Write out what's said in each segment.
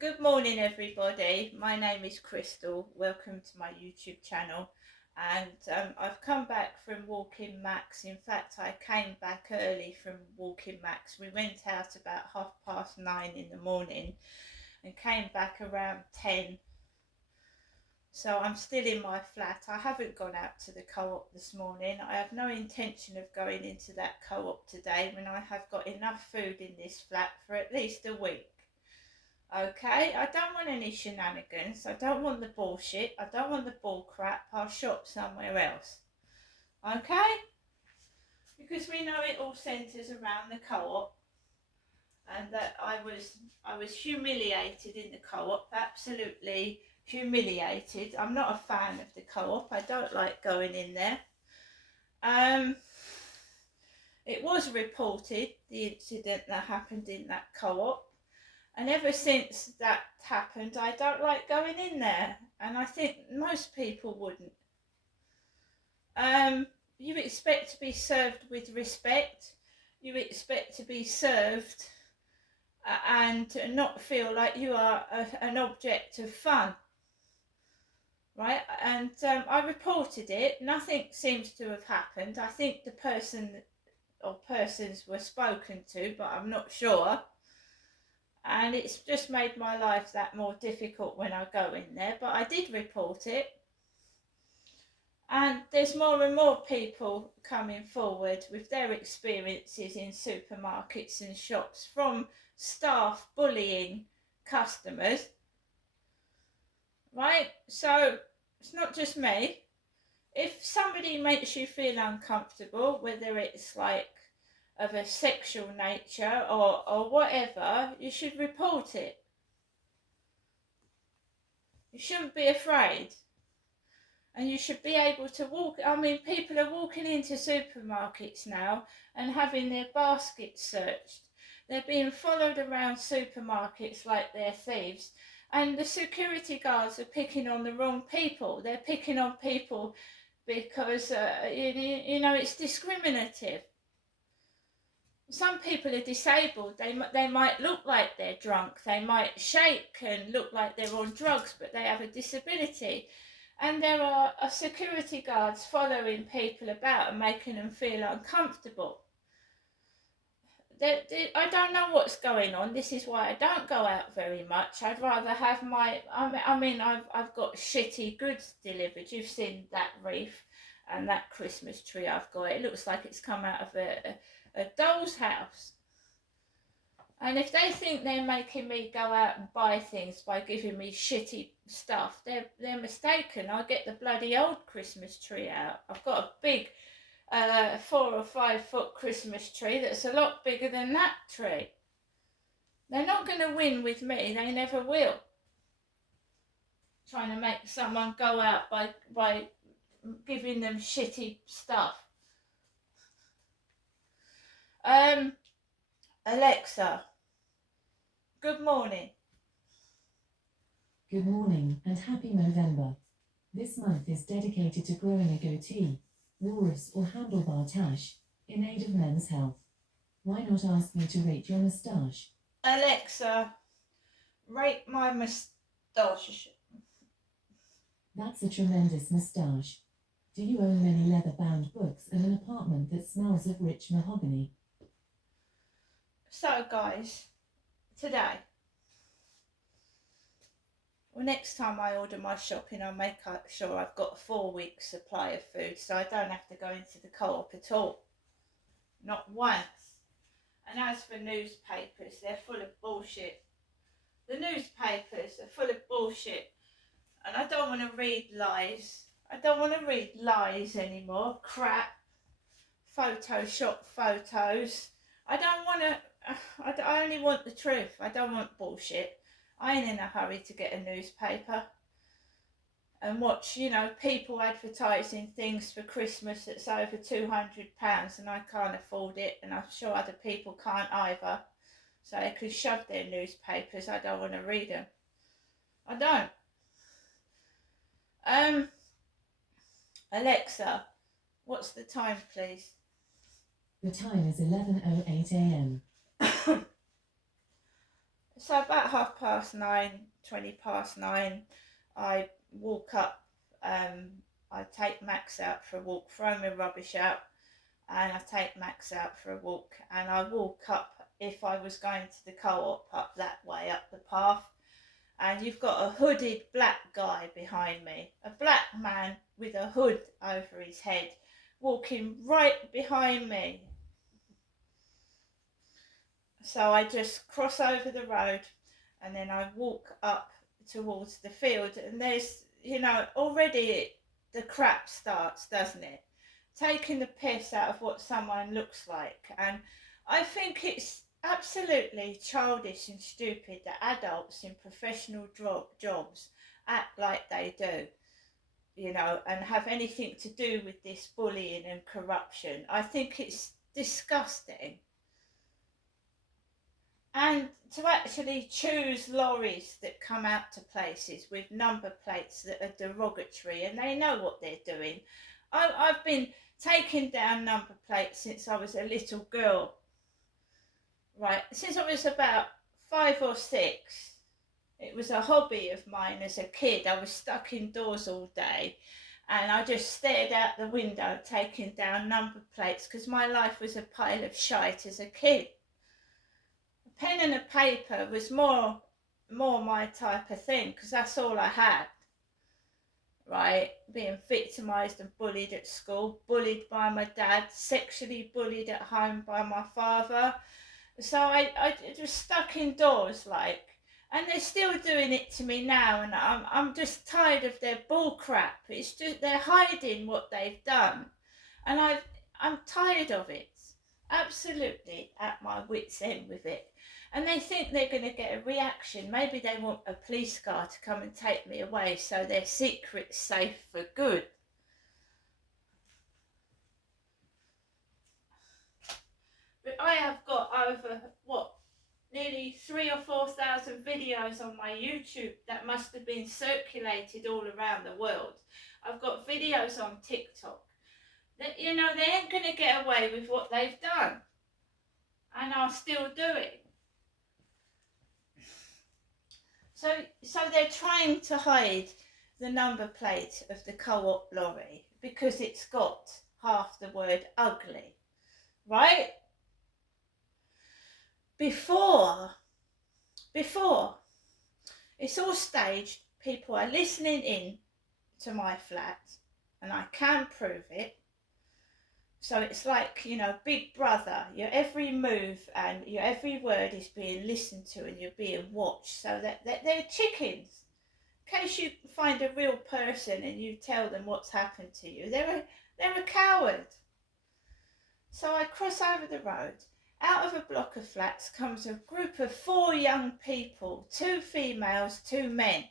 Good morning, everybody. My name is Crystal. Welcome to my YouTube channel. And I've come back from walking Max. In fact, I came back early from walking Max. We went out about 9:30 in the morning and came back around 10. So I'm still in my flat. I haven't gone out to the co-op this morning. I have no intention of going into that co-op today when I have got enough food in this flat for at least a week. Okay, I don't want any shenanigans. I don't want the bullshit. I don't want the bull crap. I'll shop somewhere else. Okay? Because we know it all centres around the co-op, and that I was humiliated in the co-op, absolutely humiliated. I'm not a fan of the co-op. I don't like going in there. It was reported, the incident that happened in that co-op. And ever since that happened, I don't like going in there. And I think most people wouldn't. You expect to be served with respect. You expect to be served and to not feel like you are an object of fun. Right? And I reported it. Nothing seems to have happened. I think the person or persons were spoken to, but I'm not sure. And it's just made my life that more difficult when I go in there, but I did report it. And there's more and more people coming forward with their experiences in supermarkets and shops from staff bullying customers. Right? So it's not just me. If somebody makes you feel uncomfortable, whether it's like of a sexual nature or whatever, you should report it. You shouldn't be afraid. And you should be able to walk. I mean, people are walking into supermarkets now and having their baskets searched. They're being followed around supermarkets like they're thieves. And the security guards are picking on the wrong people. They're picking on people because, it's discriminative. Some people are disabled. They might look like they're drunk. They might shake and look like they're on drugs, but they have a disability. And there are security guards following people about and making them feel uncomfortable. I don't know what's going on. This is why I don't go out very much. I'd rather have I've got shitty goods delivered. You've seen that wreath and that Christmas tree I've got. It looks like it's come out of a doll's house. And if they think they're making me go out and buy things by giving me shitty stuff, they're mistaken. I'll get the bloody old Christmas tree out. I've got a big 4 or 5 foot Christmas tree that's a lot bigger than that tree. They're not going to win with me. They never will. Trying to make someone go out by giving them shitty stuff. Alexa, good morning. Good morning and happy November. This month is dedicated to growing a goatee, walrus or handlebar tash, in aid of men's health. Why not ask me to rate your moustache? Alexa, rate my moustache. That's a tremendous moustache. Do you own many leather-bound books and an apartment that smells of rich mahogany? So guys, today, next time I order my shopping, I'll make sure I've got a 4 week supply of food so I don't have to go into the co-op at all. Not once. And as for newspapers, they're full of bullshit. The newspapers are full of bullshit. And I don't want to read lies. I don't want to read lies anymore. Crap. Photoshop photos. I don't want to. I only want the truth. I don't want bullshit. I ain't in a hurry to get a newspaper and watch, people advertising things for Christmas that's over £200 and I can't afford it, and I'm sure other people can't either. So they could shove their newspapers. I don't want to read them. I don't. Alexa, what's the time, please? The time is 11:08 a.m. So about 9:30, 9:20, I walk up. I take Max out for a walk, throw my rubbish out, and I take Max out for a walk. And I walk up, if I was going to the co-op, up that way, up the path. And you've got a hooded black guy behind me, a black man with a hood over his head, walking right behind me. So I just cross over the road and then I walk up towards the field, and there's, already the crap starts, doesn't it? Taking the piss out of what someone looks like. And I think it's absolutely childish and stupid that adults in professional jobs act like they do, and have anything to do with this bullying and corruption. I think it's disgusting. And to actually choose lorries that come out to places with number plates that are derogatory, and they know what they're doing. I've been taking down number plates since I was a little girl. Right, since I was about 5 or 6. It was a hobby of mine as a kid. I was stuck indoors all day and I just stared out the window taking down number plates because my life was a pile of shite as a kid. A pen and a paper was more my type of thing because that's all I had. Right, being victimised and bullied at school, bullied by my dad, sexually bullied at home by my father. So I was stuck indoors, and they're still doing it to me now, and I'm just tired of their bull crap. It's just they're hiding what they've done, and I'm tired of it. Absolutely at my wit's end with it. And they think they're going to get a reaction. Maybe they want a police car to come and take me away so their secret's safe for good. But I have got over, nearly 3,000 or 4,000 videos on my YouTube that must have been circulated all around the world. I've got videos on TikTok. That, they ain't going to get away with what they've done. And I'll still do it. So they're trying to hide the number plate of the co-op lorry because it's got half the word ugly, right? Before it's all staged, people are listening in to my flat and I can prove it. So it's like, Big Brother, your every move and your every word is being listened to and you're being watched. So that they're chickens. In case you find a real person and you tell them what's happened to you, they're a coward. So I cross over the road. Out of a block of flats comes a group of 4 young people, 2 females, 2 men,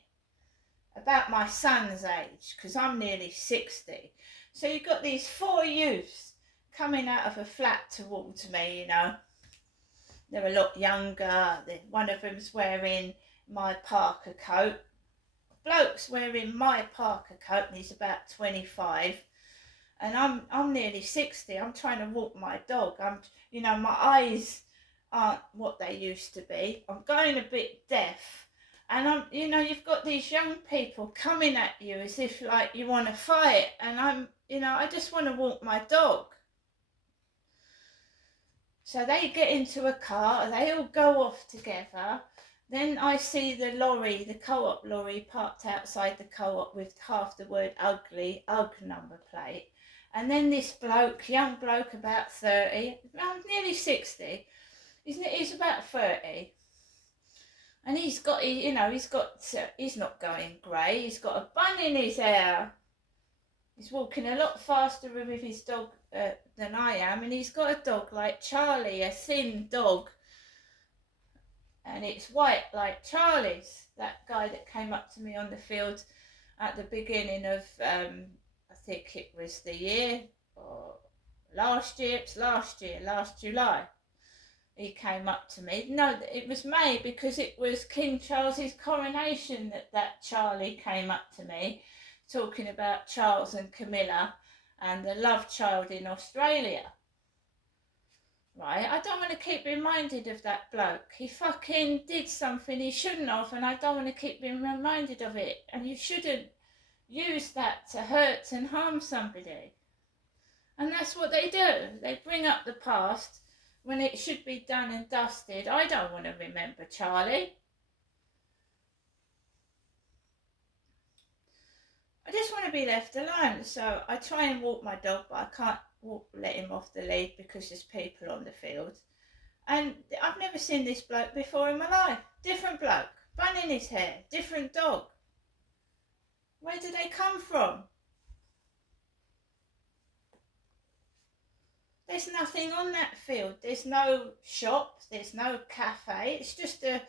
about my son's age, because I'm nearly 60. So you've got these 4 youths coming out of a flat towards me, They're a lot younger. One of them's wearing my Parker coat. Bloke's wearing my Parker coat and he's about 25. And I'm nearly 60. I'm trying to walk my dog. My eyes aren't what they used to be. I'm going a bit deaf. And you've got these young people coming at you as if like you want to fight. And I just want to walk my dog. So they get into a car, they all go off together. Then I see the lorry, the co-op lorry parked outside the co-op with half the word ugly, UGG number plate. And then this bloke, young bloke about 30, nearly 60, he's about 30. And he's not going grey, he's got a bun in his hair. He's walking a lot faster with his dog than I am, and he's got a dog like Charlie, a thin dog. And it's white like Charlie's, that guy that came up to me on the field at the beginning of, I think it was the year, or last July. He came up to me. No, it was May, because it was King Charles's coronation that Charlie came up to me, talking about Charles and Camilla and the love child in Australia. right? I don't want to keep reminded of that bloke. He fucking did something he shouldn't have, and I don't want to keep being reminded of it. And you shouldn't use that to hurt and harm somebody. And that's what they do. They bring up the past when it should be done and dusted. I don't want to remember Charlie. I just want to be left alone. So I try and walk my dog, but I can't let him off the lead because there's people on the field. And I've never seen this bloke before in my life. Different bloke, bun in his hair, different dog. Where do they come from? There's nothing on that field. There's no shop, there's no cafe. It's just a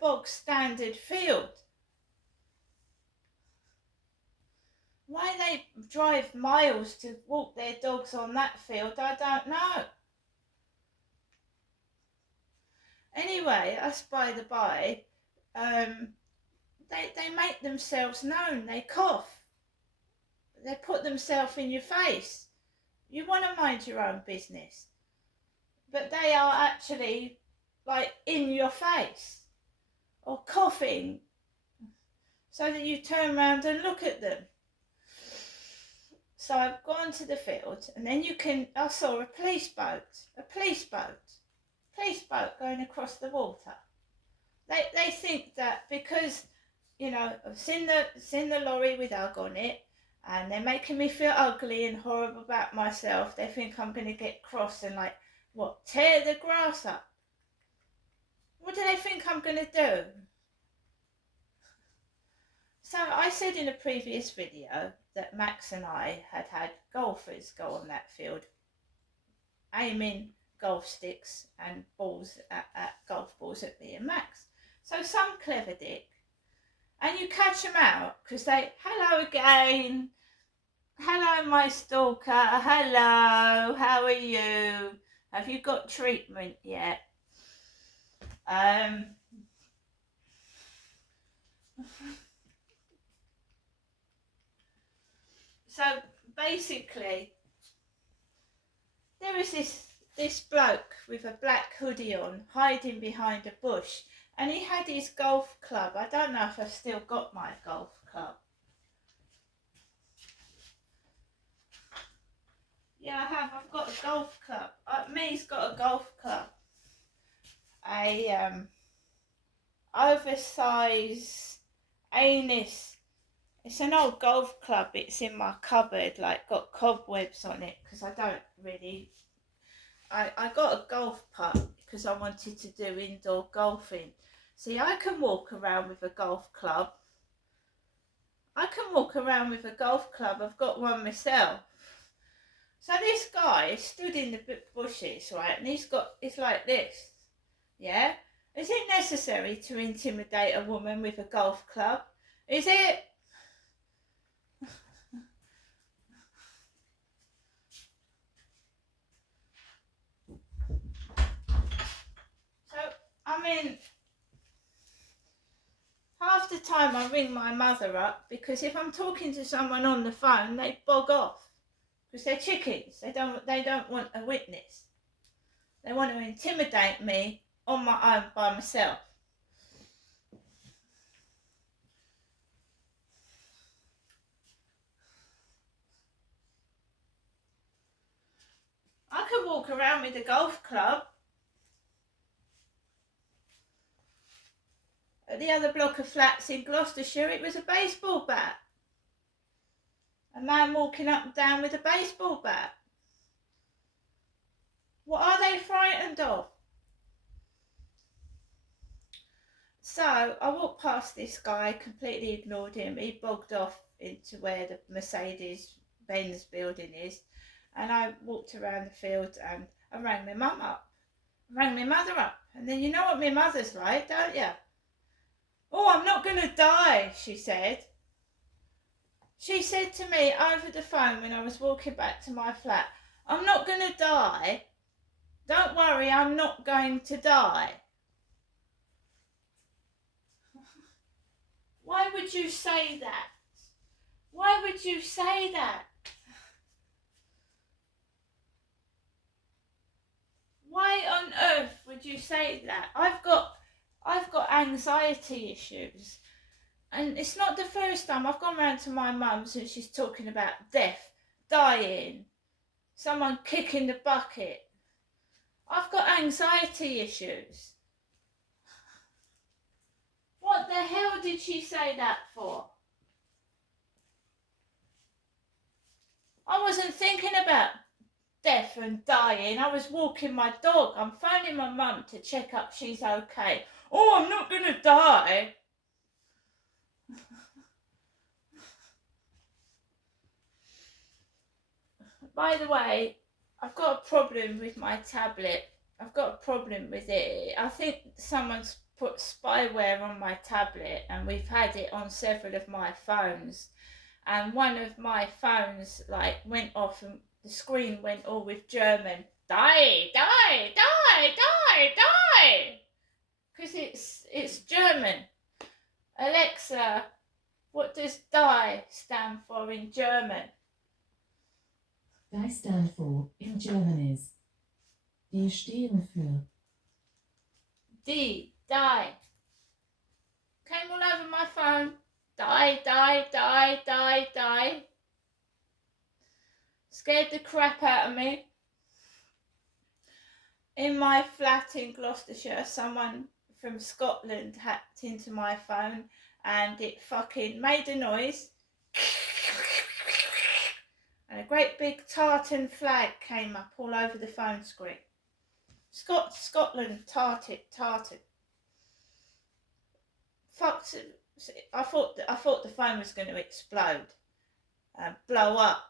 bog standard field. Why they drive miles to walk their dogs on that field, I don't know. Anyway, us by the by, they make themselves known. They cough. They put themselves in your face. You want to mind your own business. But they are actually like in your face or coughing so that you turn around and look at them. So I've gone to the field, and then I saw a police boat going across the water. They think that because, you know, I've seen the lorry with Ugg on it, and they're making me feel ugly and horrible about myself. They think I'm going to get cross and tear the grass up. What do they think I'm going to do? So I said in a previous video that Max and I had golfers go on that field, aiming golf sticks and balls at golf balls at me and Max. So some clever dick, and you catch them out because hello again, hello my stalker, hello, how are you? Have you got treatment yet? So basically, there was this bloke with a black hoodie on, hiding behind a bush, and he had his golf club. I don't know if I've still got my golf club. Yeah, I have. I've got a golf club. Me's got a golf club. A oversized anus. It's an old golf club. It's in my cupboard, got cobwebs on it because I don't really. I got a golf putt because I wanted to do indoor golfing. See, I can walk around with a golf club. I've got one myself. So this guy stood in the bushes, right, and it's like this, yeah? Is it necessary to intimidate a woman with a golf club? Is it? Half the time I ring my mother up because if I'm talking to someone on the phone, they bog off because they're chickens. They don't want a witness. They want to intimidate me on my own by myself. I could walk around with a golf club. At the other block of flats in Gloucestershire, it was a baseball bat. A man walking up and down with a baseball bat. What are they frightened of? So I walked past this guy, completely ignored him. He bogged off into where the Mercedes-Benz building is. And I walked around the field and I rang my mum up. I rang my mother up. And then you know what my mother's like, don't you? Oh, I'm not going to die, she said. She said to me over the phone when I was walking back to my flat, I'm not going to die. Don't worry, I'm not going to die. Why would you say that? Why would you say that? Why on earth would you say that? I've got anxiety issues. And it's not the first time I've gone round to my mum's and she's talking about death, dying, someone kicking the bucket. I've got anxiety issues. What the hell did she say that for? I wasn't thinking about death and dying. I was walking my dog. I'm phoning my mum to check up she's okay. Oh, I'm not going to die. By the way, I've got a problem with my tablet. I've got a problem with it. I think someone's put spyware on my tablet, and we've had it on several of my phones. And one of my phones went off, and the screen went all with German. Die, die, die, die, die. Because it's German. Alexa, what does die stand for in German? Die stand for, in German is. Die stehen für. Die, came all over my phone. Die, die, die, die, die. Scared the crap out of me. In my flat in Gloucestershire, someone from Scotland hacked into my phone and it fucking made a noise. And a great big tartan flag came up all over the phone screen. Scotland, tartan. Fucked. I thought the phone was going to explode and blow up.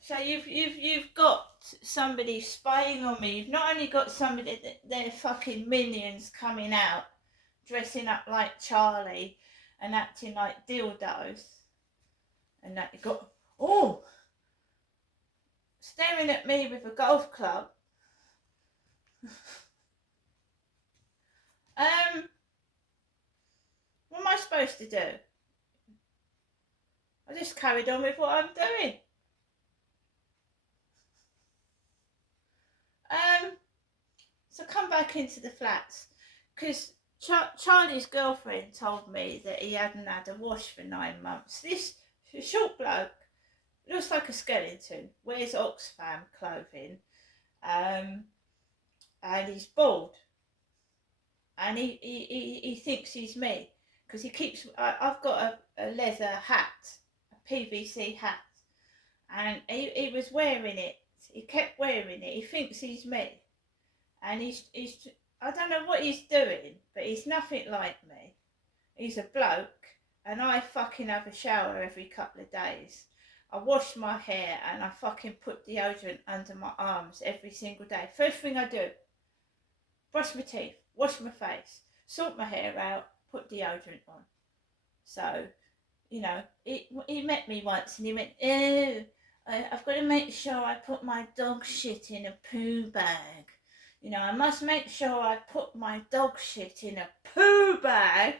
So you've got somebody spying on me. You've not only got somebody their fucking minions coming out, dressing up like Charlie and acting like dildos, and that you got staring at me with a golf club. What am I supposed to do? I just carried on with what I'm doing. So come back into the flats, because Charlie's girlfriend told me that he hadn't had a wash for 9 months. This short bloke looks like a skeleton, wears Oxfam clothing, and he's bald, and he thinks he's me, because he keeps, I've got a leather hat, a PVC hat, and he was wearing it. He kept wearing it. He thinks he's me. And he's I don't know what he's doing, but he's nothing like me. He's a bloke, and I fucking have a shower every couple of days. I wash my hair and I fucking put deodorant under my arms every single day. First thing I do, brush my teeth, wash my face, sort my hair out, put deodorant on. So, he met me once and he went, "Oh, I've got to make sure I put my dog shit in a poo bag. I must make sure I put my dog shit in a poo bag."